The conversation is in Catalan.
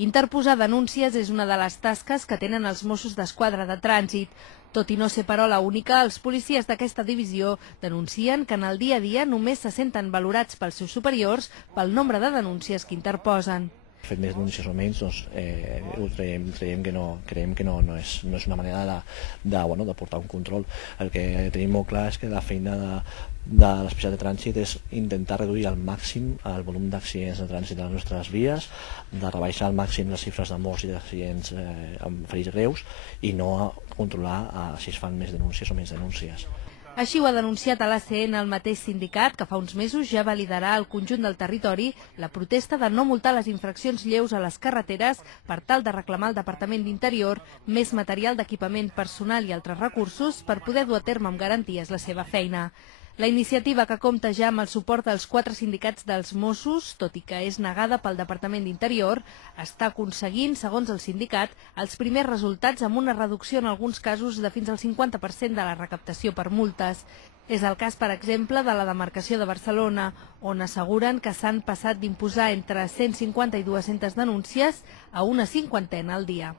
Interposar denúncies és una de les tasques que tenen els Mossos d'Esquadra de trànsit. Tot i no ser parola única, els policies d'aquesta divisió denuncien que en el dia a dia només se senten valorats pels seus superiors pel nombre de denúncies que interposen. Fet més denúncies o menys, doncs, creiem que no és una manera de portar un control. El que tenim molt clar és que la feina de l'especial de trànsit és intentar reduir al màxim el volum d'accidents de trànsit a les nostres vies, de rebaixar al màxim les xifres de morts i d'accidents amb ferits greus i no controlar si es fan més denúncies o menys denúncies. Així ho ha denunciat a l'ACN el mateix sindicat, que fa uns mesos ja va liderar al conjunt del territori la protesta de no multar les infraccions lleus a les carreteres per tal de reclamar al Departament d'Interior més material d'equipament personal i altres recursos per poder dur a terme amb garanties la seva feina. La iniciativa, que compta ja amb el suport dels 4 sindicats dels Mossos, tot i que és negada pel Departament d'Interior, està aconseguint, segons el sindicat, els primers resultats amb una reducció en alguns casos de fins al 50% de la recaptació per multes. És el cas, per exemple, de la demarcació de Barcelona, on asseguren que s'han passat d'imposar entre 150 i 200 denúncies a una cinquantena al dia.